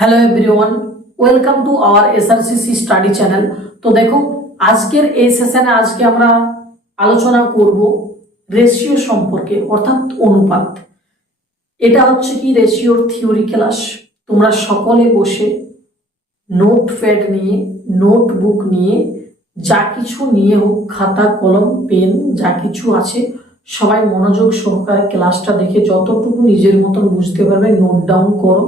Hello everyone welcome to our SRCC study channel তো দেখো, আজকের এই সেশনে আজকে আমরা আলোচনা করব রেশিও সম্পর্কে, অর্থাৎ অনুপাত। এটা হচ্ছে কি রেশিওর থিওরি ক্লাস তোমরা সকলে বসে নোট প্যাড নিয়ে নোটবুক নিয়ে, যা কিছু নিয়ে হোক, খাতা, কলম, পেন, যা কিছু আছে, সবাই মনোযোগ সহকারে ক্লাসটা দেখে যতটুকু নিজের মতন বুঝতে পারবে নোট ডাউন করো।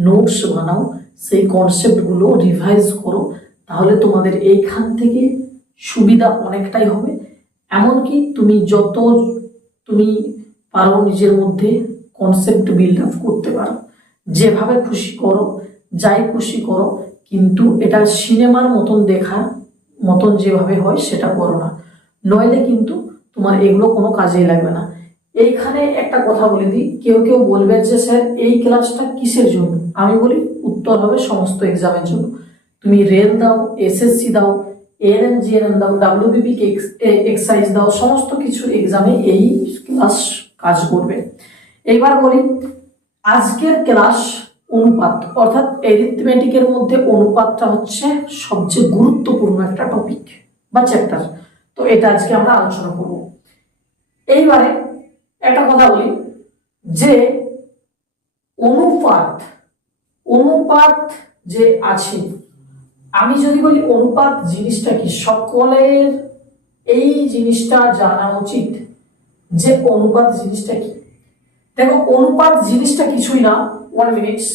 নোটস বানাও, সেই কনসেপ্টগুলো রিভাইজ করো, তাহলে তোমাদের এইখান থেকে সুবিধা অনেকটাই হবে। এমনকি তুমি যত তুমি পারো নিজের মধ্যে কনসেপ্ট বিল্ড আপ করতে পারো। যেভাবে খুশি করো, যাই খুশি করো, কিন্তু এটা সিনেমার মতন দেখা মতন যেভাবে হয় সেটা করো না। নইলে কিন্তু তোমার এগুলো কোনো কাজেই লাগবে না। এইখানে একটা কথা বলে দিই। কেউ কেউ বলবে যে, স্যার, এই ক্লাসটা কিসের জন্য? আমি বলি, উত্তর হবে সমস্ত এক্সামের জন্য। তুমি রেল দাও এসএসসি দাও এএনএম জিএনএম দাও ডাব্লিউবিপি এক্সারসাইজ দাও, সমস্ত কিছু এক্সামে এই ক্লাস কাজ করবে। এবার বলি, আজকের ক্লাস অনুপাত, অর্থাৎ এরিথমেটিকের মধ্যে অনুপাতটা হচ্ছে সবচেয়ে গুরুত্বপূর্ণ একটা টপিক বা চ্যাপ্টার তো এটা আজকে আমরা আলোচনা করব। এইবারে একটা কথা বলি, যে অনুপাত অনুপাত যে আছে, আমি যদি বলি অনুপাত জিনিসটা কি, সকলের এই জিনিসটা জানা উচিত যে অনুপাত জিনিসটা কি? দেখো, অনুপাত জিনিসটা কিছুই না ওয়ান মিনিটস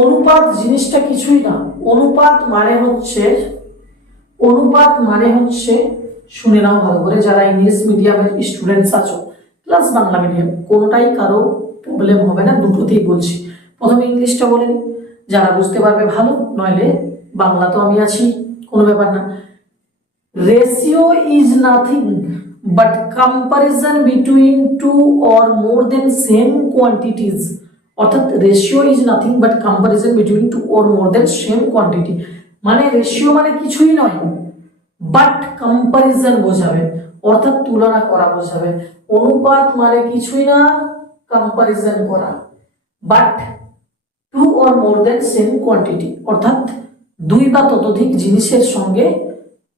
অনুপাত জিনিসটা কিছুই না, অনুপাত মানে হচ্ছে অনুপাত মানে হচ্ছে, শুনে নাও ভালো করে, যারা ইংলিশ মিডিয়ামের স্টুডেন্টস আছো প্লাস বাংলা মিডিয়াম কোনোটাই কারও প্রবলেম হবে না, দুটোতেই বলছি। প্রথমে ইংলিশটা বলে নিই যারা বুঝতে পারবে ভালো, নইলে বাংলা তো আমি আছি, কোনো ব্যাপার না। Ratio is nothing but comparison between two or more than same quantities অর্থাৎ ratio is nothing but comparison between two or more than same quantity মানে রেশিও মানে কিছুই নয়। বাট কম্পারিজন বোঝাবে, অর্থাৎ তুলনা করা বোঝাবে। অনুপাত মানে কিছুই না কম্পারিজন করা। But two or more than same quantity অর্থাৎ দুই বা ততোধিক জিনিসের সঙ্গে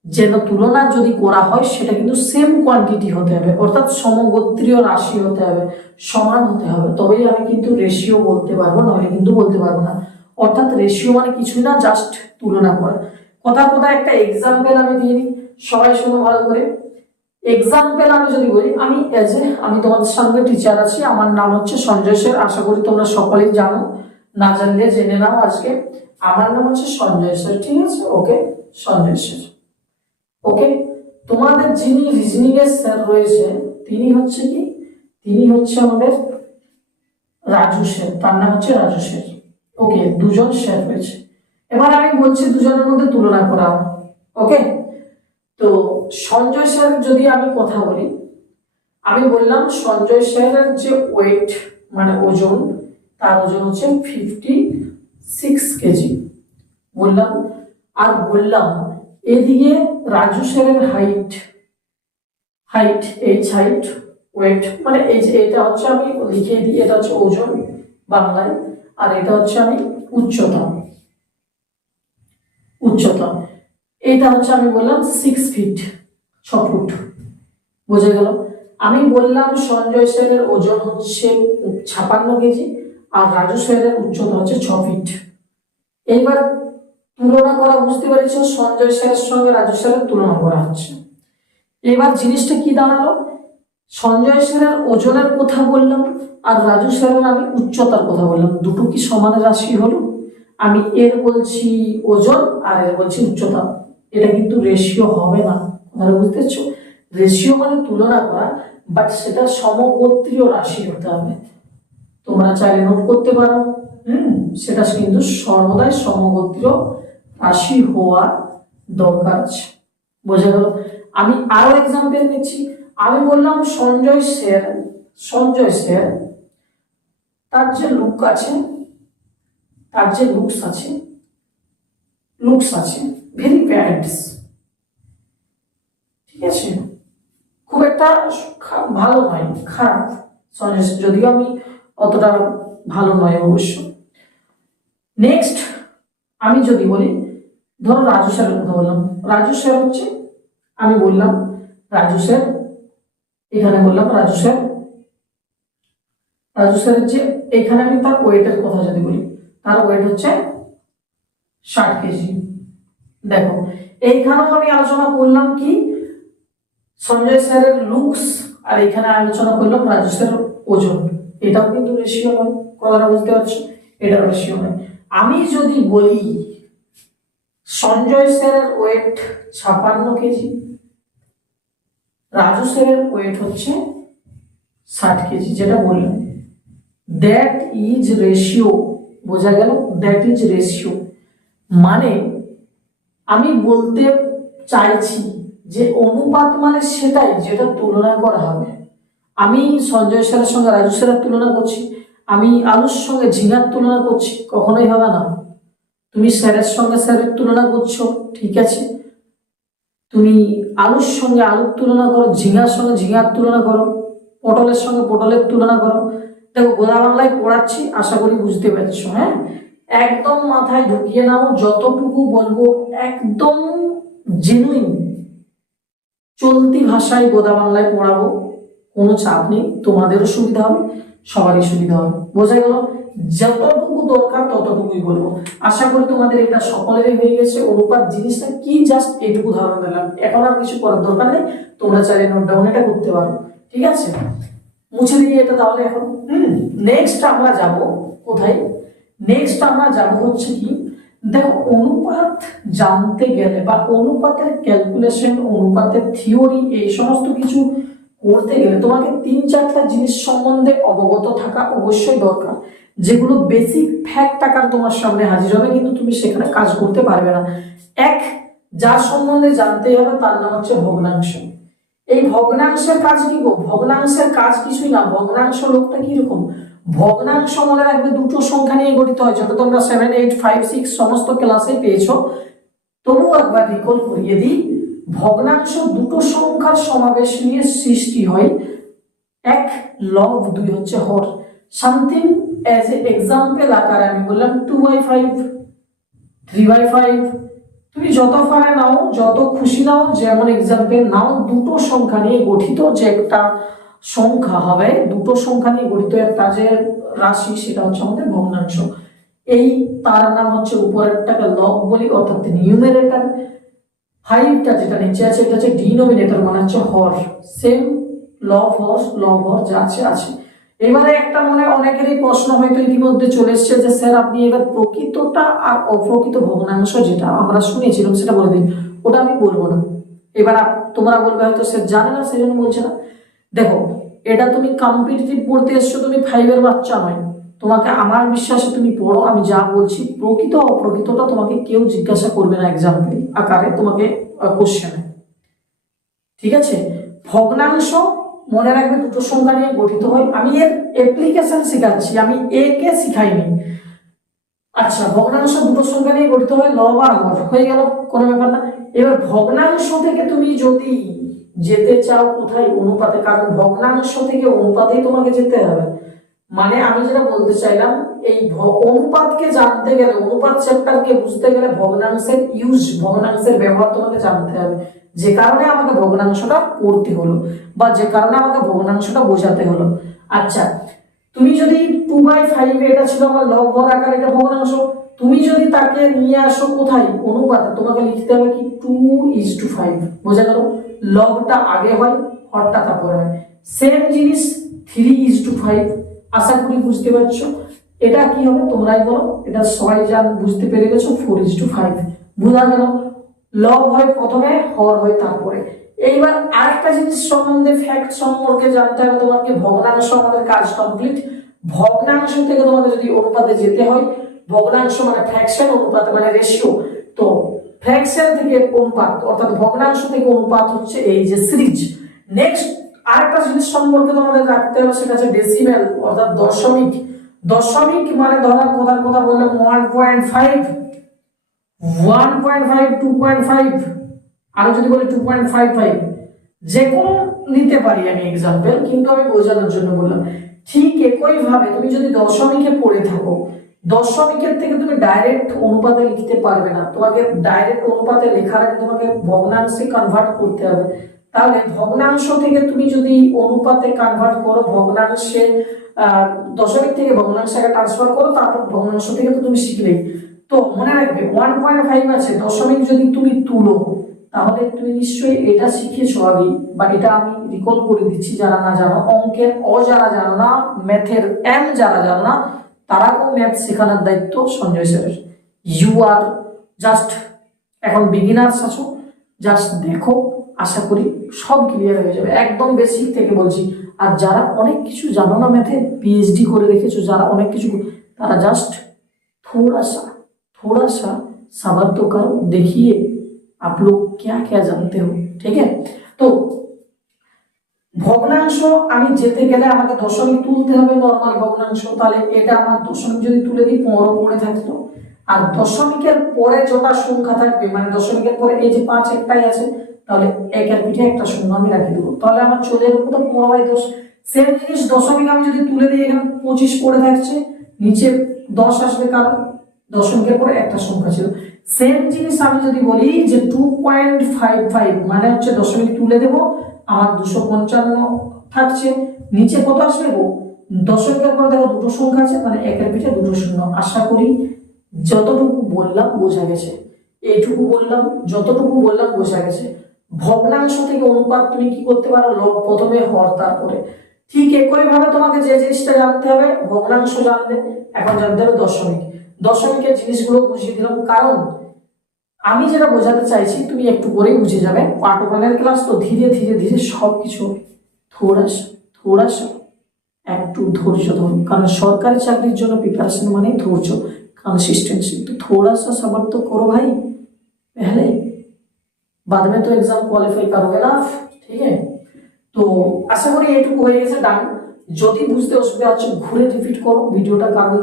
যেন তুলনা যদি করা হয়, সেটা কিন্তু সেম কোয়ান্টিটি হতে হবে। অর্থাৎ সমগোত্রীয় রাশি হতে হবে, সমান হতে হবে। তবেই আমি কিন্তু রেশিও বলতে পারব নইলে কিন্তু বলতে পারব না। অর্থাৎ রেশিও মানে কিছুই না জাস্ট তুলনা করা। কথা কথা একটা এক্সাম্পল আমি দিয়ে দিই। সবাই শুনো ভালো করে। এক্সাম্পল আমি যদি বলি, আমি এজ এ আমি তোমাদের সঙ্গে টিচার আছি। আমার নাম হচ্ছে সঞ্জয় স্যার আশা করি তোমরা সকলেই জানো। না জানলে জেনে নাও আজকে। আমার নাম হচ্ছে সঞ্জয় স্যার ঠিক আছে? ওকে, সঞ্জয় স্যার ওকে, তোমাদের যিনি রিজনিং এর স্যার রয়েছে তিনি হচ্ছে কি? তিনি হচ্ছে আমাদের রাজু স্যার তার নাম হচ্ছে রাজু স্যার ওকে দুজন স্যার রয়েছে এবার আমি বলছি দুজনের মধ্যে তুলনা করা। ওকে তো সঞ্জয় স্যার যদি আমি কথা বলি, আমি বললাম সঞ্জয় স্যারের যে ওয়েট মানে ওজন, তার ওজন হচ্ছে ফিফটি সিক্স কেজি। বললাম, আর বললাম, এদিকে রাজু স্যারের height height H height weight মানে এই যে এটা হচ্ছে আমি লিখে দিই, এটা হচ্ছে ওজন বাংলায়। আর এটা হচ্ছে আমি উচ্চতা উচ্চতা এটা হচ্ছে আমি বললাম সিক্স ফিট ছ ফুট। বোঝা গেল? আমি বললাম সঞ্জয় স্যারের ওজন হচ্ছে ছাপান্ন কেজি আর রাজু স্যারের উচ্চতা হচ্ছে ছ ফিট এইবার তুলনা করা বুঝতে পেরেছ? সঞ্জয় স্যারের সঙ্গে রাজু স্যারের তুলনা করা হচ্ছে। এবার জিনিসটা কি দাঁড়াল? সঞ্জয় স্যারের ওজনের কথা বললাম আর রাজু স্যারের আমি উচ্চতার কথা বললাম। দুটো কি সমান রাশি হলো? আমি এর বলছি ওজন আর এর বলছি উচ্চতা। এটা কিন্তু রেশিও হবে না। কথাটা বুঝতে পারছ রেশিও মানে তুলনা করা বাট সেটা সমগোত্রীয় রাশি হতে হবে। তোমরা চাইলে নোট করতে পারো। হুম? সেটা কিন্তু সর্বদাই সমগোত্রীয় রাশি হওয়া দরকার বোঝা গেল? আমি আরও এক্সাম্পল নিচ্ছি। আমি বললাম, সঞ্জয় স্যার সঞ্জয় স্যার তার যে লুক আছে, তার যে লুকস আছে লুকস আছে ভেরি ব্যাড ঠিক আছে? খুব একটা ভালো নয়, খারাপ, সঞ্জয় যদিও আমি অতটা ভালো নয় অবশ্য। নেক্সট আমি যদি বলি, ধরো রাজু স্যারের কথা বললাম। রাজু স্যার হচ্ছে, আমি বললাম, রাজু স্যার এখানে বললাম রাজু স্যার। রাজু স্যারের যে এখানে আমি তার ওয়েটের কথা যদি বলি, তার ওয়েট হচ্ছে ষাট কেজি। দেখো, এইখানেও আমি আলোচনা করলাম কি, সঞ্জয় স্যারের লুকস আর এখানে আলোচনা করলাম রাজু স্যারের ওজন। এটাও কিন্তু রেশিও নয়, কথাটা বুঝতে পারছ? এটাও রেশিও নয়। আমি যদি বলি, সঞ্জয় স্যারের ওয়েট ছাপান্ন কেজি রাজু স্যারের ওয়েট হচ্ছে ষাট কেজি যেটা বললাম। দ্যাট ইজ রেশিও বোঝা গেল? দ্যাট ইজ রেশিও মানে আমি বলতে চাইছি যে অনুপাত মানে সেটাই যেটা তুলনা করা হবে। আমি সঞ্জয় স্যারের সঙ্গে রাজু স্যারের তুলনা করছি, আমি আলুর সঙ্গে ঝিঙার তুলনা করছি, কখনোই হবে না। তুমি স্যারের সঙ্গে স্যারের তুলনা করছ, ঠিক আছে? তুমি আলুর সঙ্গে আলুর তুলনা করো, ঝিঙার সঙ্গে ঝিঙার তুলনা করো, পটলের সঙ্গে পটলের তুলনা করো। দেখো, গোদা বাংলায় পড়াচ্ছি, আশা করি বুঝতে পারছ হ্যাঁ? একদম মাথায় ঢুকিয়ে নাও, যতটুকু বলব একদম জেনুইন চলতি ভাষায় গোদা বাংলায় পড়াবো, কোনো চাপ নেই, তোমাদেরও সুবিধা হবে, সবারই সুবিধা হবে। বোঝা গেল? যতটুকু দরকার ততটুকুই বলব। আশা করি তোমাদের এটা সকলেরই হয়ে গেছে। অনুপাত জিনিসটা কি জাস্ট এইটুকু ধারণা দিলাম। এখন আর কিছু করার দরকার নেই। তোমরা চাইলে নোট ডাউন এটা করতে পারো। ঠিক আছে? মুছে দিয়ে এটা তাহলে এখন। হুম? নেক্সট আমরা যাব কোথায়? নেক্সট আমরা যাব হচ্ছে কি? দেখো, অনুপাত জানতে গেলে বা অনুপাতের ক্যালকুলেশন অনুপাতের থিওরি এই সমস্ত কিছু করতে গেলে তোমাকে তিন চারটা জিনিস সম্বন্ধে অবগত থাকা অবশ্যই দরকার। যেগুলো বেসিক ফ্যাক্ট আকার তোমার সামনে হাজির হবে, কিন্তু তুমি সেখানে কাজ করতে পারবে না। এক, যার সম্বন্ধে জানতে হবে তার নাম হচ্ছে ভগ্নাংশ। এই ভগ্নাংশের কাজ কি গো? ভগ্নাংশের কাজ কিছুই না। ভগ্নাংশ লোকটা কীরকম? ভগ্নাংশ মনে রাখবে দুটো সংখ্যা নিয়ে গঠিত হয়। যেটা তোমরা সেভেন এইট ফাইভ সিক্স সমস্ত ক্লাসে পেয়েছ, তবুও একবার রিকল করিয়ে দিই। ভগ্নাংশ দুটো সংখ্যার সমাবেশ নিয়ে সৃষ্টি হয়। এক লব দুই হচ্ছে হর। সামথিং অ্যাজ এ এক্সাম্পল আকারে আমি বললাম two by five three by five তুমি যত পারে নাও, যত খুশি নাও, যেমন এক্সাম্পল নাও, দুটো সংখ্যা নিয়ে গঠিত যে একটা সংখ্যা হবে, দুটো সংখ্যা নিয়ে গঠিত একটা যে রাশি, সেটা হচ্ছে আমাদের ভগ্নাংশ। এই তার নাম হচ্ছে উপরেরটাকে লব বলি, অর্থাৎ নিউমেরেটর ফাইভটা যেটা নিচে আছে, এটা হচ্ছে ডিনোমিনেটর মানে হচ্ছে হর। সেম লব হর লব হর যা আছে আছে। এবারে একটা মনে অনেকেরই প্রশ্ন হয়তো ইতিমধ্যে চলে এসছে যে, স্যার, আপনি এবার প্রকৃতটা আর অপ্রকৃত ভগ্নাংশ যেটা আমরা শুনেছিলাম সেটা বলে দিন। ওটা আমি বলব না। এবার তোমরা বলবে হয়তো, স্যার, জানে না সেই জন্য বলছে না। দেখো, এটা তুমি কম্পিটিটিভ পড়তে এসছো, তুমি ফাইভের বাচ্চা নয়। তোমাকে আমার বিশ্বাসে তুমি পড়ো, আমি যা বলছি, প্রকৃত অপ্রকৃতটা তোমাকে কেউ জিজ্ঞাসা করবে না এক্সাম্পল আকারে তোমাকে কোশ্চেনে ঠিক আছে? ভগ্নাংশ মনে রাখবে দুটো সংখ্যা নিয়ে গঠিত হয়। আমি এর অ্যাপ্লিকেশন শেখাচ্ছি, আমি এ কে শিখাইনি। আচ্ছা ভগ্নাংশ দুটো সংখ্যা নিয়ে গঠিত হয় লব আর হর হয়ে গেল, কোনো ব্যাপার না। এবার ভগ্নাংশ থেকে তুমি যদি যেতে চাও কোথায় অনুপাতে, কারণ ভগ্নাংশ থেকে অনুপাতেই তোমাকে যেতে হবে। মানে আমি যেটা বলতে চাইলাম, এই অনুপাতকে জানতে গেলে, অনুপাত চ্যাপ্টারকে বুঝতে গেলে ভগ্নাংশের ইউজ ভগ্নাংশের ব্যবহার তোমাকে জানতে হবে। যে কারণে আমাকে ভগ্নাংশটা পড়তে হলো বা যে কারণে আমাকে ভগ্নাংশটা বোঝাতে হলো। আচ্ছা তুমি যদি টু বাই ফাইভ এটা ছিল আমার লব হর আকার এটা ভগ্নাংশ, তুমি যদি তাকে নিয়ে আসো কোথায়? অনুপাতে, তোমাকে লিখতে হবে কি টু ইজ টু ফাইভ বোঝা গেল? লবটা আগে হয়, হরটা তারপরে হয়। সেম জিনিস থ্রি ইজ টু ফাইভ আশা করি বুঝতে পারছ? এটা কি হবে তোমরাই বলো। এটা সবাই জান, বুঝতে পেরে গেছো? ফোর ইজ টু ফাইভ বোঝা গেল? লব হয় প্রথমে, হর হয় তারপরে। এইবার আরেকটা জিনিস সম্বন্ধে ফ্যাক্ট সম্পর্কে জানতে হবে, তোমাকে ভগ্নাংশ আমাদের কাজ কমপ্লিট ভগ্নাংশ থেকে তোমাকে যদি অনুপাতে যেতে হয়, ভগ্নাংশ মানে ফ্র্যাকশন অনুপাত মানে রেশিও তো ফ্র্যাকশন থেকে অনুপাত, অর্থাৎ ভগ্নাংশ থেকে অনুপাত হচ্ছে এই যে সিরিজ। নেক্সট আরেকটা জিনিস সম্পর্কে তোমাদের রাখতে হবে, সেটা হচ্ছে ডেসিমেল অর্থাৎ দশমিক। দশমিক মানে ধরার কথার কথা বললাম one point five one point five two point five আরও যদি বলি টু পয়েন্ট ফাইভ ফাইভ যে কোনো নিতে পারি আমি এক্সাম্পল কিন্তু আমি বোঝানোর জন্য বললাম, ঠিক একই ভাবে তুমি যদি দশমিকে পড়ে থাকো, দশমিকের থেকে তুমি ডাইরেক্ট অনুপাতে লিখতে পারবে না। তোমাকে ডাইরেক্ট অনুপাতে লেখার আগে তোমাকে ভগ্নাংশে কনভার্ট করতে হবে। তাহলে ভগ্নাংশ থেকে তুমি যদি অনুপাতে কনভার্ট করো, ভগ্নাংশে দশমিক থেকে ভগ্নাংশে ট্রান্সফার করো, তারপর ভগ্নাংশ থেকে তো তুমি শিখলেই। তো মনে রাখবে ওয়ান পয়েন্ট ফাইভ আছে, দশমিক যদি তুমি তুলো, তাহলে তুমি নিশ্চয়ই এটা শিখেছো আমি বা এটা আমি রিকল করে দিচ্ছি যারা না জানো। অঙ্কের অ যারা জানো না ম্যাথের এম যারা জানো না তারাও ম্যাথ শেখানোর দায়িত্ব? সঞ্জয় স্যারের। ইউ আর জাস্ট এখন বিগিনার্স আছো জাস্ট দেখো, আশা করি সব ক্লিয়ার হয়ে যাবে। একদম বেসিক থেকে বলছি। আর যারা অনেক কিছু জানো না ম্যাথে পিএইচডি করে রেখেছো, যারা অনেক কিছু, তারা জাস্ট থোড়া সা थोड़ा सा सबर तो करो देखिए आप लोग क्या क्या जानते हो ठीक है तो ভগ্নাংশ আমি যেতে গেলে আমাকে দশমিক তুলতে হবে নর্মাল ভগ্নাংশ তাহলে এটা আমার দশমিক যদি তুলে দিই পনেরো পড়ে থাকলো আর দশমিকের পরে যটা সংখ্যা থাকবে মানে দশমিকের পরে এই যে পাঁচ একটাই আছে তাহলে একের পিঠে একটা শূন্য আমি রাখি দেবো তাহলে আমার চলে এলো কোথাও পনেরো বাই দশ সেম জিনিস দশমিক আমি যদি তুলে দিই এখানে পঁচিশ পড়ে থাকছে নিচে দশ আসবে কারণ দশমিকের পরে একটা সংখ্যা ছিল। সেম জিনিস আমি যদি বলি যে টু পয়েন্ট ফাইভ ফাইভ মানে হচ্ছে দশমিক তুলে দেবো, আমার দুশো পঞ্চান্ন থাকছে। নিচে কত আসবে গো? দশমিকের পর দেখো দুটো সংখ্যা আছে মানে একের পিঠে দুটো শূন্য। আশা করি যতটুকু বললাম বোঝা গেছে। এইটুকু বললাম, যতটুকু বললাম বোঝা গেছে। ভগ্নাংশ থেকে অনুপাত তুমি কি করতে পারো? লব প্রথমে হর, তারপরে। ঠিক একই ভাবে তোমাকে যে জিনিসটা জানতে হবে, ভগ্নাংশ জানলে, এখন জানতে হবে দশমিক। দশমিকের জিনিসগুলো বুঝিয়ে দিলাম কারণ আমি যেটা বোঝাতে চাইছি তুমি একটু পরেই বুঝে যাবে পার্ট ওয়ানের ক্লাস তো ধীরে ধীরে ধীরে সব কিছু থোড়া সা থোড়া সা একটু ধৈর্য ধরুন কারণ সরকারি চাকরির জন্য প্রিপারেশন মানে ধৈর্য कंसिस्टेंसी तो थोड़ा सा सबर तो करो भाई पहले बाद में तो एग्जाम क्वालिफाई करोगे ना आप ठीक है তো আশা করি এইটুকু হয়ে গেছে ডান যদি বুঝতে অসুবিধা হচ্ছে ঘুরে রিপিট করো ভিডিওটা কারণ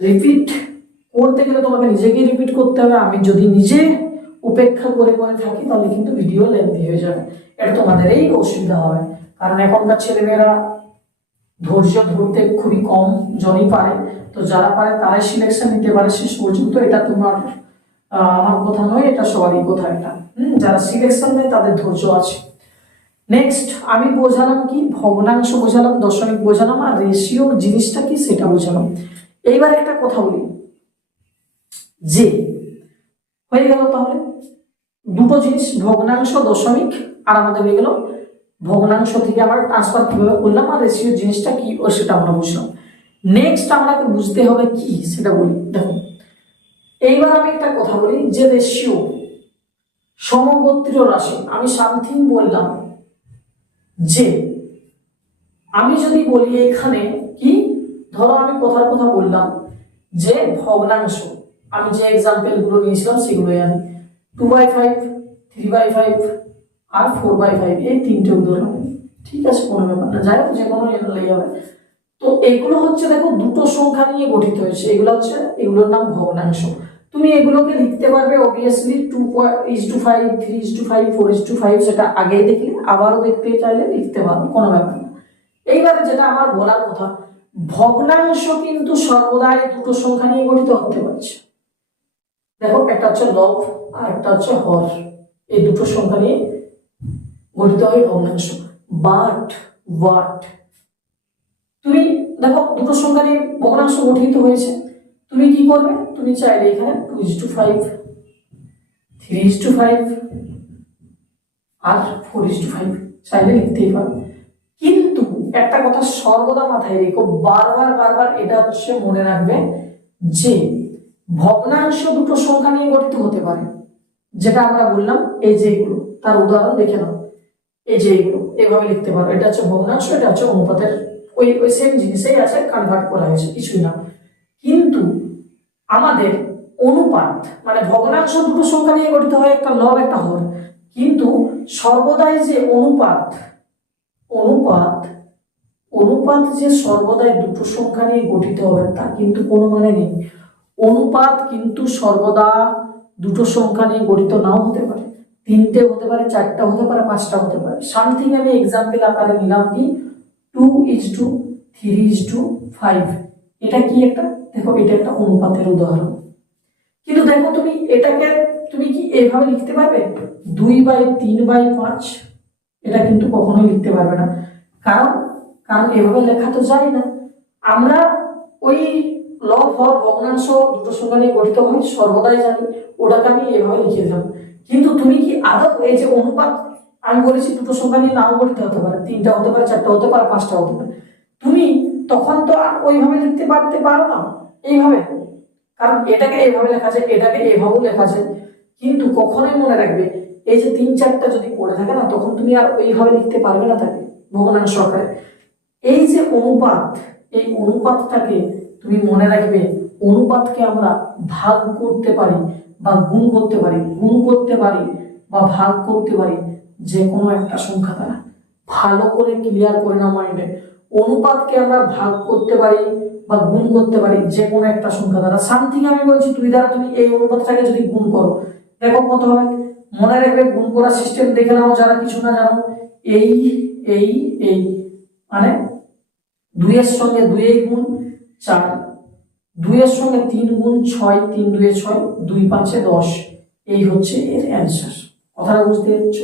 রিপিট করতে গেলে তোমাকে নিজেকেই রিপিট করতে হবে। আমি যদি নিজে উপেক্ষা করে করে থাকি, তাহলে কিন্তু ভিডিও লেন্থি হয়ে যাবে। এটা তোমাদেরই অসুবিধা হবে। কারণ এখনকার ছেলেমেয়েরা ধৈর্য ধরতে খুবই কম জনই পারে। তো যারা পারে, তারাই সিলেকশন নিতে পারে শেষ পর্যন্ত। এটা তোমার আমার কথা নয়, এটা সবারই কথা এটা। যারা সিলেকশন নেয়, তাদের ধৈর্য আছে। নেক্সট আমি বোঝালাম কি? ভগ্নাংশ বোঝালাম, দশমিক বোঝালাম, আর রেশিও জিনিসটা কি, সেটা বোঝালাম। এইবার একটা কথা বলি। যে হয়ে গেল তাহলে। দুটো জিনিস, ভগ্নাংশ দশমিক, আর আমাদের হয়ে গেল ভগ্নাংশ থেকে আবার ট্রান্সফার কীভাবে করলাম আর রেশিও জিনিসটা কি ও সেটা আমরা বুঝলাম। নেক্সট আমাকে বুঝতে হবে কি, সেটা বলি। দেখো এইবার আমি একটা কথা বলি, যে রেশিও সমগোত্রীয় রাশি, আমি সামথিং বললাম যে, আমি যদি বলি এখানে কি, ধরো আমি কথার কথা বললাম যে ভগ্নাংশ। আমি যে এক্সাম্পলগুলো নিয়েছিলাম সেগুলোই আমি two by five three by five R four by five এই তিনটে উদাহরণ ঠিক আছে, কোনো ব্যাপার না, যাই হোক, যে কোনো লেগে যাবে তো এগুলো হচ্ছে, দেখো, দুটো সংখ্যা নিয়ে গঠিত হয়েছে। এগুলো হচ্ছে, এগুলোর নাম ভগ্নাংশ। তুমি এগুলোকে লিখতে পারবে obviously two is to five three is to five four is to five সেটা আগেই দেখলে, আবারও দেখতে চাইলে লিখতে পারো, কোনো ব্যাপার না। এইবারে যেটা আমার বলার কথা, ভগ্নাংশ কিন্তু সর্বদাই দুটো সংখ্যা নিয়ে গঠিত হতে পারছে। দেখো, একটা হচ্ছে লব আর একটা হচ্ছে হর। এই দুটো সংখ্যা নিয়ে গঠিত হয় ভগ্নাংশ বাট ওয়াট তুমি দেখো, দুটো সংখ্যা নিয়ে ভগ্নাংশ গঠিত হয়েছে। তুমি কি করবে? তুমি চাইলে এখানে two is to five three is to five R four is two five চাইলে লিখতেই পারো। কিন্তু একটা কথা সর্বদা মাথায় রেখো, বারবার বারবার এটা হচ্ছে মনে রাখবে যে ভগ্নাংশ দুটো সংখ্যা নিয়ে গঠিত হতে পারে। যেটা আমরা বললাম, এই যে এগুলো, তার উদাহরণ দেখে নাও। এই যে এগুলো, এভাবে লিখতে পারো। এটা হচ্ছে ভগ্নাংশ, এটা হচ্ছে অনুপাতের, ওই ওই সেম জিনিসেই আছে কনভার্ট করা হয়েছে, কিছুই না। কিন্তু আমাদের অনুপাত মানে ভগ্নাংশ দুটো সংখ্যা নিয়ে গঠিত হয়, একটা লব একটা হর। কিন্তু সর্বদাই যে অনুপাত অনুপাত অনুপাত যে সর্বদাই দুটো সংখ্যা নিয়ে গঠিত হবে তা কিন্তু কোনো মানে নেই। অনুপাত কিন্তু সর্বদা দুটো সংখ্যা নিয়ে গঠিত নাও হতে পারে। তিনটে হতে পারে, চারটা হতে পারে, পাঁচটা হতে পারে। সামথিং আমি এক্সাম্পল আকারে নিলাম কি? Two is to three is to five এটা কি একটা? দেখো, এটা একটা অনুপাতের উদাহরণ। কিন্তু দেখো, তুমি এটাকে, তুমি কি এভাবে লিখতে পারবে? দুই বাই তিন বাই পাঁচ, এটা কিন্তু কখনোই লিখতে পারবে না। কারণ কারণ এভাবে লেখা তো যায় না। আমরা ওই লব হর ভগ্নাংশ দুটো সংখ্যা নিয়ে গঠিত হয়, সর্বদাই জানি ওটাকে আমি এভাবে লিখে দিলাম কিন্তু তুমি কি আদৌ এই যে অনুপাত, আমি বলেছি দুটো সংখ্যা নিয়ে নাও গঠিত হতে পারে, তিনটা হতে পারে, চারটা হতে পারে, পাঁচটা হতে পারে। তুমি তখন তো আর ওইভাবে লিখতে পারতে পারো না, এইভাবে। কারণ এটাকে এইভাবে লেখা যায়, এটাকে এভাবেও লেখা যায়। কিন্তু কখনোই মনে রাখবে, এই যে তিন চারটা যদি পড়ে থাকে না, তখন তুমি আর ওইভাবে লিখতে পারবে না তাকে, ভগ্নাংশ আকারে। এই যে অনুপাত, এই অনুপাতটাকে তুমি মনে রাখবে, অনুপাতকে আমরা ভাগ করতে পারি বা গুণ করতে পারি, গুণ করতে পারি বা ভাগ করতে পারি যে কোনো একটা সংখ্যা দ্বারা। ভালো করে ক্লিয়ার করে না মাইন্ডে অনুপাতকে আমরা ভাগ করতে পারি বা গুণ করতে পারি যে কোনো একটা সংখ্যা দ্বারা। সামথিং আমি বলছি দুই দ্বারা তুমি এই অনুপাতটাকে যদি গুণ করো। দেখো কত হবে। মনে রাখবে, গুণ করার সিস্টেম দেখে নাও, যারা কিছু না জানো। এই এই এই মানে দুইয়ের সঙ্গে দুই গুণ চার। দুইয়ের সঙ্গে তিন গুণ ছয়, তিন দুয়ে ছয়, দুই পাঁচে দশ। এই হচ্ছে এর অ্যান্সার কথাটা বুঝতে পারছ?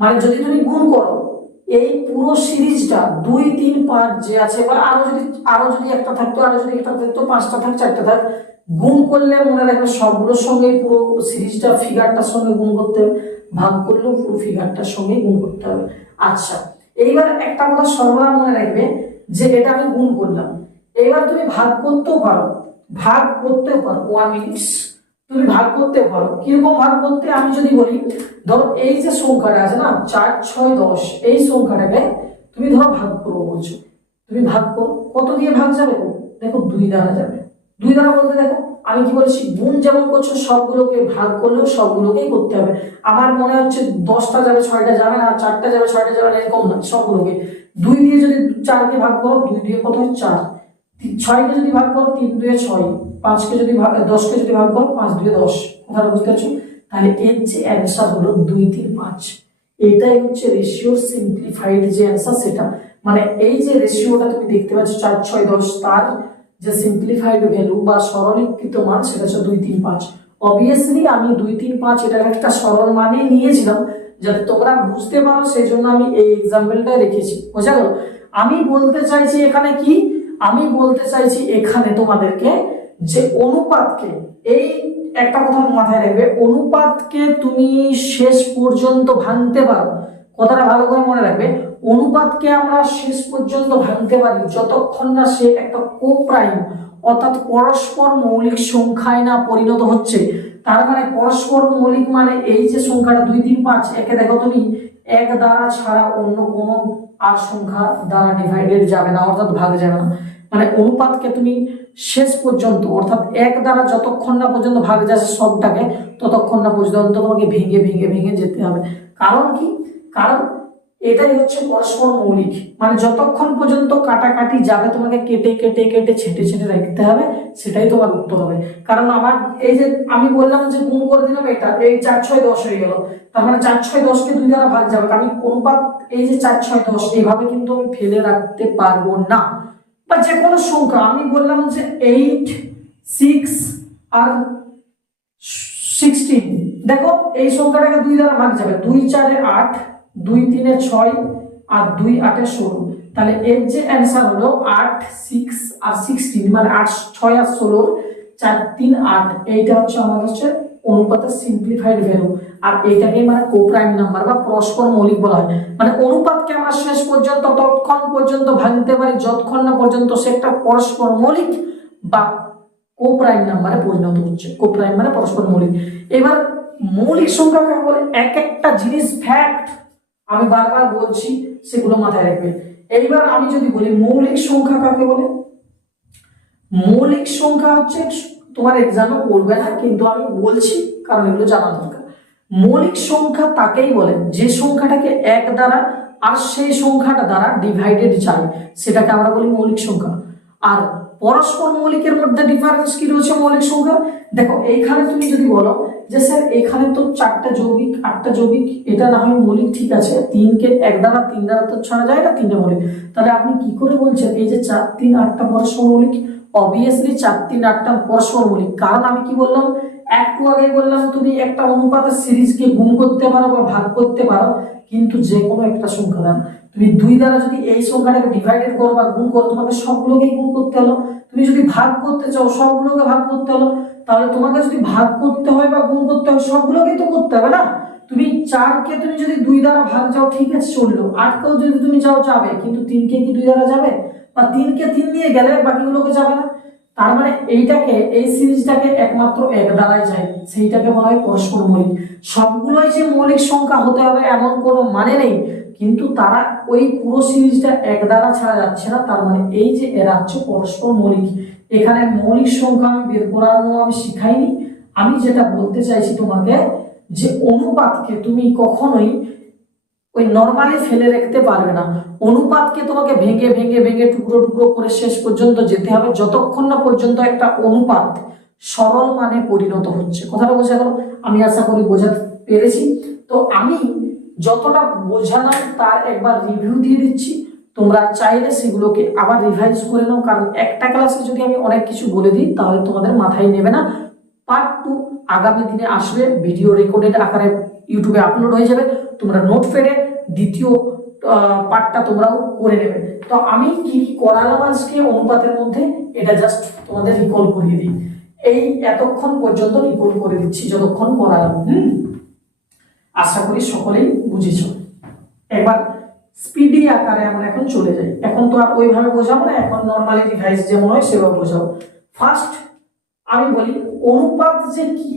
মানে যদি তুমি গুণ করো, এই পুরো সিরিজটা দুই, তিন, পাঁচ যে আছে, বা আরও যদি আরও যদি একটা থাকতো, আরও যদি একটা থাকতো, পাঁচটা থাক, চারটা থাক, গুণ করলে মনে রাখবে সবগুলোর সঙ্গে পুরো সিরিজটা ফিগারটার সঙ্গে গুণ করতে হবে। ভাগ করলেও পুরো ফিগারটার সঙ্গে গুণ করতে হবে। আচ্ছা এইবার একটা কথা সর্বদা মনে রাখবে যে এটা আমি গুণ করলাম। এবার তুমি ভাগ করতেও পারো। ভাগ করতেও পারো। ওয়ান মিনিটস তুমি ভাগ করতে পারো। কীরকম ভাগ করতে আমি যদি বলি, ধরো এই যে সংখ্যাটা আছে না, চার, ছয়, দশ, এই সংখ্যাটাকে তুমি ধরো ভাগ করব বলছো। তুমি ভাগ করো। কত দিয়ে ভাগ যাবে? দেখো দুই দ্বারা যাবে। দুই দ্বারা বলতে দেখো, আমি কি বলেছি? গুণ যেমন করছ, সবগুলোকে ভাগ করলেও সবগুলোকেই করতে হবে। আমার মনে হচ্ছে দশটা যাবে, ছয়টা যাবে না, চারটা যাবে, ছয়টা যাবে না, এরকম না, সবগুলোকে। দুই দিয়ে যদি চারকে ভাগ করো, দুই দিয়ে কত হয়? চার। ছয়কে যদি ভাগ করো, তিন দুয়ে ছয় পাঁচকে যদি ভাগ দশকে যদি ভাগ করো, পাঁচ দুয়ে দশ। কথাটা বুঝতে পারছ? তাহলে এর যে অ্যান্সার হলো দুই, তিন, পাঁচ। এটাই হচ্ছে রেশিওর সিম্পলিফাইড যে অ্যান্সার সেটা। মানে এই যে রেশিওটা তুমি দেখতে পাচ্ছ, চার, ছয়, দশ, তার যে সিম্পলিফাইড ভ্যালু বা সরলীকৃত মান, সেটা হচ্ছে দুই, তিন, পাঁচ। অবভিয়াসলি আমি দুই, তিন, পাঁচ এটা একটা সরল মানেই নিয়েছিলাম, যাতে তোমরা বুঝতে পারো, সেই জন্য আমি এই এক্সাম্পলটা রেখেছি। বোঝা গেল? আমি বলতে চাইছি এখানে কি? আমি বলতে চাইছি এখানে তোমাদেরকে যে অনুপাতকে, এই একটা কথা মাথায় রাখবে, অনুপাতকে তুমি শেষ পর্যন্ত ভাঙতে পারো। কথাটা ভালো করে মনে রাখবে, অনুপাতকে আমরা শেষ পর্যন্ত ভাঙতে পারি যতক্ষণ না সে একটা কোপ্রাইম, অর্থাৎ পরস্পর মৌলিক সংখ্যায় না পরিণত হচ্ছে। তার মানে পরস্পর মৌলিক মানে এই যে সংখ্যাটা দুই তিন পাঁচ, একে দেখো তুমি, এক দ্বারা ছাড়া অন্য কোনো আর সংখ্যা দ্বারা ডিভাইডেড যাবে না, অর্থাৎ ভাগ যাবে না। মানে অনুপাতকে তুমি শেষ পর্যন্ত, অর্থাৎ এক দ্বারা যতক্ষণ না পর্যন্ত ভাগ যাচ্ছে সবটাকে, ততক্ষণ না পর্যন্ত তোমাকে ভেঙে ভেঙে ভেঙে যেতে হবে। কারণ কি? কারণ এটাই হচ্ছে পরস্পর মৌলিক। মানে যতক্ষণ পর্যন্ত কাটাকাটি যাবে, তোমাকে কেটে কেটে কেটে, ছেটে ছেটে রাখতে হবে, সেটাই তোমার উত্তর হবে। কারণ আমার এই যে আমি বললাম যে গুণ করে দিলাম এটা, এই চার, ছয়, দশ হয়ে গেল। তার মানে চার, ছয়, দশকে দুই দ্বারা ভাগ যাবে। আমি অনুপাত এই যে চার, ছয়, দশ এইভাবে কিন্তু আমি ফেলে রাখতে পারব না। বা যে কোনো সংখ্যা, আমি বললাম যে এইট সিক্স আর সিক্সটিন দেখো, এই সংখ্যাটাকে দুই দ্বারা ভাগ যাবে। দুই, চারে আট দুই তিনে ছয় আর দুই আটে ষোলো। তাহলে এর যে অ্যান্সার হলো আট সিক্স আর সিক্সটিন মানে আট, ছয় আর ষোলোর চার, তিন, আট, এইটা হচ্ছে আমাদের হচ্ছে অনুপাতের সিম্পলিফাইড ভ্যালু আর এইটাকে মানে কোপ্রাইম নাম্বার বা পরস্পর মৌলিক বলা হয়। মানে অনুপাতকে আমরা শেষ পর্যন্ত ততক্ষণ পর্যন্ত ভাঙতে পারি, যতক্ষণ না পর্যন্ত সে একটা পরস্পর মৌলিক বা কোপ্রাইম নাম্বারে পরিণত হচ্ছে। কোপ্রাইম মানে পরস্পর মৌলিক। এবার মৌলিক সংখ্যা বলে এক একটা জিনিস ফ্যাক্ট আমি বারবার বলছি, সেগুলো মাথায় রাখবে এইবার আমি যদি বলি, মৌলিক সংখ্যা কাকে বলে? মৌলিক সংখ্যা হচ্ছে, তোমার এক্সামে পড়বে না, কিন্তু আমি বলছি, কারণ এগুলো জানা দরকার। মৌলিক সংখ্যা তাকেই বলে, যে সংখ্যাটাকে এক দ্বারা আর সেই সংখ্যাটা দ্বারা ডিভাইডেড যায়, সেটাকে আমরা বলি মৌলিক সংখ্যা। আর পরস্পর মৌলিকের মধ্যে ডিফারেন্স কি রয়েছে মৌলিক সংখ্যা? দেখো, এইখানে তুমি যদি বলো যে স্যার এখানে তো চারটা যৌগিক, আটটা যৌগিক, এটা না হয় মৌলিক, ঠিক আছে? তিনকে এক দ্বারা, তিন দ্বারা তো ছাড়া যায় না, তিনটে মৌলিক। তাহলে আপনি কি করে বলছেন, এই যে চার, তিন, আটটা পরস্পর মৌলিক? অবভিয়াসলি চার, তিন, আটটা পরস্পর মৌলিক। কারণ আমি কি বললাম? একটু আগে বললাম, তুমি একটা অনুপাতের সিরিজকে গুণ করতে পারো বা ভাগ করতে পারো, কিন্তু যে কোনো একটা সংখ্যা দ্বারা তুমি দুই দ্বারা যদি এই সংখ্যাটাকে ডিভাইডেড করো বা গুণ করো, তোমাকে সবগুলোকেই গুণ করতে হলো। তুমি যদি ভাগ করতে চাও, সবগুলোকে ভাগ করতে হলো, তাহলে তোমাকে যদি ভাগ করতে হয় বা গুণ করতে হয়, সবগুলোকেই তো করতে হবে না? তুমি চারকে তুমি যদি দুই দ্বারা ভাগ যাও ঠিক আছে চলল আটকেও যদি তুমি যাও যাবে। কিন্তু তিনকে কি দুই দ্বারা যাবে? বা তিনকে তিন দিয়ে গেলে বাকিগুলোকে যাবে না? তার মানে এইটাকে, এই সিরিজটাকে একমাত্র এক দ্বারাই যায়। সেইটাকে বলা হয় পরস্পর মৌলিক। সবগুলোই যে মৌলিক সংখ্যা হতে হবে, এমন কোনো মানে নেই। কিন্তু তারা ওই পুরো সিরিজটা এক দ্বারা ছাড়া যাচ্ছে না, তার মানে এই যে এরা হচ্ছে পরস্পর মৌলিক। এখানে মৌলিক সংখ্যা আমি বের করানো আমি শিখাইনি। আমি যেটা বলতে চাইছি তোমাকে, যে অনুপাতকে তুমি কখনোই ওই নর্মালি ফেলে রাখতে পারবে না। অনুপাতকে তোমাকে ভেঙে ভেঙে ভেঙে, টুকরো টুকরো করে শেষ পর্যন্ত যেতে হবে। যতক্ষণ না পর্যন্ত একটা অনুপাত সরল মানে পরিণত হচ্ছে। কথাটা বোঝা গেল? আমি আশা করি বোঝাতে পেরেছি। তো আমি যতটা বোঝালাম তার একবার রিভিউ দিয়ে দিচ্ছি। তোমরা চাইলে সেগুলোকে আবার রিভাইজ করে নাও, কারণ একটা ক্লাসে যদি আমি অনেক কিছু বলে দিই, তাহলে তোমাদের মাথায় নেবে না। পার্ট টু আগামী দিনে আসবে ভিডিও রেকর্ডেড আকারে ইউটিউবে আপলোড হয়ে যাবে। তোমরা নোট ফেরে দ্বিতীয় পার্টটা তোমরাও করে নেবে। তো আমি কি কি করালাম আজকে অনুপাতের মধ্যে, এটা জাস্ট তোমাদের রিকল করিয়ে দিই। এই এতক্ষণ পর্যন্ত রিকল করে দিচ্ছি, যতক্ষণ করালাম, হুম? আশা করি সকলেই বুঝেছ। একবার স্পিডি আকারে আমরা এখন চলে যাই। এখন তো আর ওইভাবে বোঝাবো না, এখন নর্মালি ডিভাইস যেমন হয় সেভাবে বোঝাবো। ফার্স্ট আমি বলি, অনুপাত যে কি,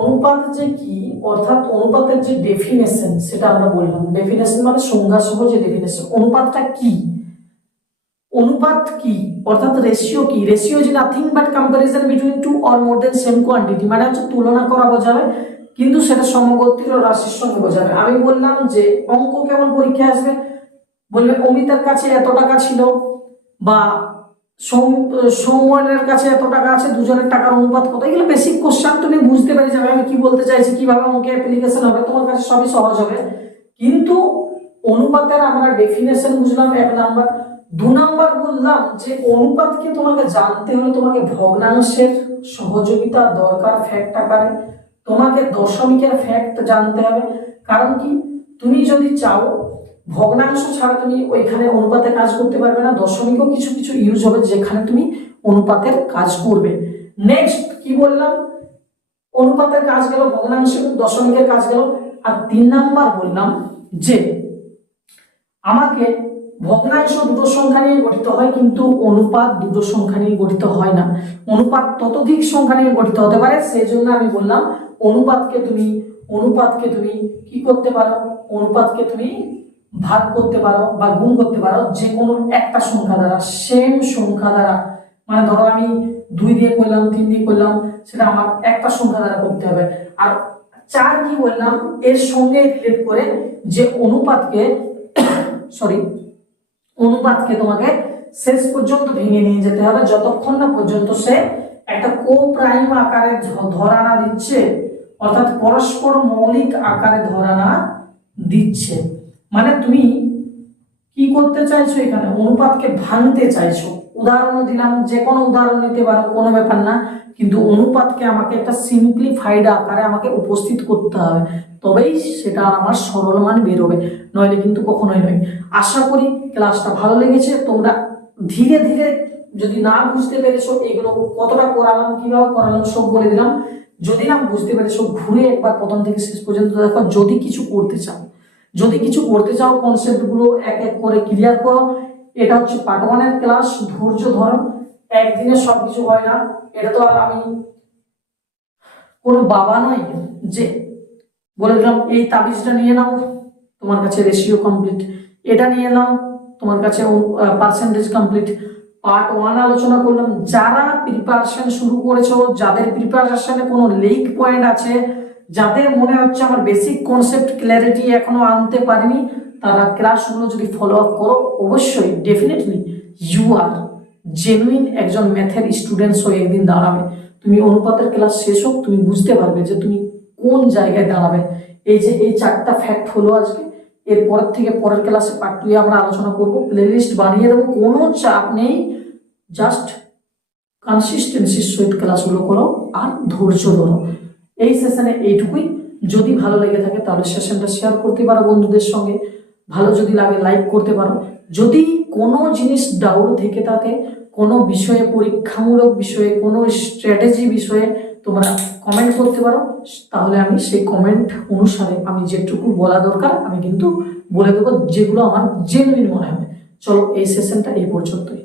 অনুপাত যে কি, অর্থাৎ অনুপাতের যে ডেফিনেশন সেটা আমরা বললাম। ডেফিনেশন মানে সংজ্ঞা সহ যে ডেফিনেশন অনুপাতটা কি? অনুপাত কি? অর্থাৎ রেশিও কি? Ratio is nothing but comparison between two or more then same quantity মানে হচ্ছে তুলনা করা বোঝাবে। কিন্তু সেটা সমগোত্রীয় রাশির সঙ্গে বোঝাবে। আমি বললাম যে অঙ্ক কেমন পরীক্ষায় আসবে? বলবে, অমিতার কাছে এত টাকা ছিল বা সৌম- সৌমনের কাছে এত টাকা আছে, দুজনের টাকার অনুপাত কত? এগুলো বেসিক কোশ্চেন তুমি বুঝতে পেরে যাবে আমি কি বলতে চাইছি, কীভাবে অঙ্কে অ্যাপ্লিকেশন হবে, তোমার কাছে সবই সহজ হবে। কিন্তু অনুপাতের আমরা ডেফিনেশন বুঝলাম, এক নাম্বার দু নাম্বার বললাম যে অনুপাতকে তোমাকে জানতে হলে তোমাকে ভগ্নাংশের সহযোগিতা দরকার ফ্যাক্ট আকারে তোমাকে দশমিকের ফ্যাক্ট জানতে হবে। কারণ কি? তুমি যদি চাও, ভগ্নাংশ ছাড়া তুমি ওইখানে অনুপাতে কাজ করতে পারবে না। দশমিকও কিছু কিছু ইউজ হবে যেখানে তুমি অনুপাতের কাজ করবে। নেক্সট কি বললাম? অনুপাতের কাজ গেল, ভগ্নাংশ দশমিকের কাজ গেল। আর তিন নাম্বার বললাম যে, আমাকে ভগ্নাংশ দুটো সংখ্যা নিয়ে গঠিত হয়, কিন্তু অনুপাত দুটো সংখ্যা নিয়ে গঠিত হয় না। অনুপাত ততোধিক সংখ্যা নিয়ে গঠিত হতে পারে সেই জন্য আমি বললাম অনুপাতকে তুমি অনুপাতকে তুমি কি করতে পারো? অনুপাতকে তুমি ভাগ করতে পারো বা গুণ করতে পারো যে কোনো একটা সংখ্যা দ্বারা সেম সংখ্যা দ্বারা। মানে ধরো আমি দুই দিয়ে করলাম, তিন দিয়ে করলাম, সেটা আমার একটা সংখ্যা দ্বারা করতে হবে। আর চার কি বললাম এর সঙ্গে রিলেট করে যে অনুপাতকে সরি অনুপাতকে তোমাকে শেষ পর্যন্ত ভেঙে নিয়ে যেতে হবে। যতক্ষণ না পর্যন্ত সে একটা কো প্রাইম আকারে ধরা না দিচ্ছে অর্থাৎ পরস্পর মৌলিক আকারে ধরা না দিচ্ছে। মানে তুমি কি করতে চাইছো এখানে? অনুপাতকে ভাঙতে চাইছো। উদাহরণ দিলাম, যে কোনো উদাহরণ নিতে পারো, কোনো ব্যাপার না। কিন্তু অনুপাতকে আমাকে একটা সিম্পলিফাইড আকারে আমাকে উপস্থিত করতে হবে। তবেই সেটা আমার সরল মান বেরোবে। নইলে কিন্তু কখনোই নয়। আশা করি ক্লাসটা ভালো লেগেছে। তোমরা ধীরে ধীরে যদি না বুঝতে পেরেছ এগুলো কতটা করালাম, কীভাবে করালাম, সব বলে দিলাম। যদি না বুঝতে পেরেছ ঘুরে একবার প্রথম থেকে শেষ পর্যন্ত দেখো, যদি কিছু করতে চাও, যদি কিছু করতে চাও কনসেপ্টগুলো এক এক করে ক্লিয়ার করো। এটা হচ্ছে পার্ট ওয়ানের ক্লাস ধৈর্য ধরো, একদিনে সব কিছু হয় না। এটা তো আর আমি কোনো বাবা নয় যে বলে দিলাম, এই তাবিজটা নিয়ে নাও, তোমার কাছে রেশিও কমপ্লিট এটা নিয়ে নাও, তোমার কাছে পার্সেন্টেজ কমপ্লিট পার্ট ওয়ান আলোচনা করলাম। যারা প্রিপারেশন শুরু করেছ, যাদের প্রিপারেশনে কোনো লেক পয়েন্ট আছে, যাদের মনে হচ্ছে আমার বেসিক কনসেপ্ট ক্ল্যারিটি এখনও আনতে পারিনি, তারা ক্লাসগুলো যদি ফলো আপ করো, অবশ্যই ডেফিনেটলি ইউ আর জেনুইন একজন ম্যাথের স্টুডেন্টস হয়ে একদিন দাঁড়াবে। তুমি অনুপাতের ক্লাস শেষ হোক, তুমি বুঝতে পারবে যে তুমি কোন জায়গায় দাঁড়াবে। এই যে, এই চারটা ফ্যাক্ট হলো আজকে। এরপর থেকে পরের ক্লাসে পার্ট টুয়ে আমরা আলোচনা করব। প্লেলিস্ট বানিয়ে দেবো। কোনো চাপ নেই। জাস্ট কনসিস্টেন্সির সহিত ক্লাসগুলো করো আর ধৈর্য ধরো। এই সেশনে এইটুকুই। যদি ভালো লেগে থাকে তাহলে সেশনটা শেয়ার করতে পারো বন্ধুদের সঙ্গে। ভালো যদি লাগে লাইক করতে পারো। যদি কোনো জিনিস ডাউট থেকে থাকে, কোনো বিষয়ে পরীক্ষামূলক বিষয়ে, কোনো স্ট্র্যাটেজি বিষয়ে তোমরা কমেন্ট করতে পারো, তাহলে আমি সেই কমেন্ট অনুসারে আমি যেটুকু বলা দরকার, আমি কিন্তু বলে দেবো যেগুলো আমার জেনুইন মনে হবে। চলো এই সেশনটা এই পর্যন্তই।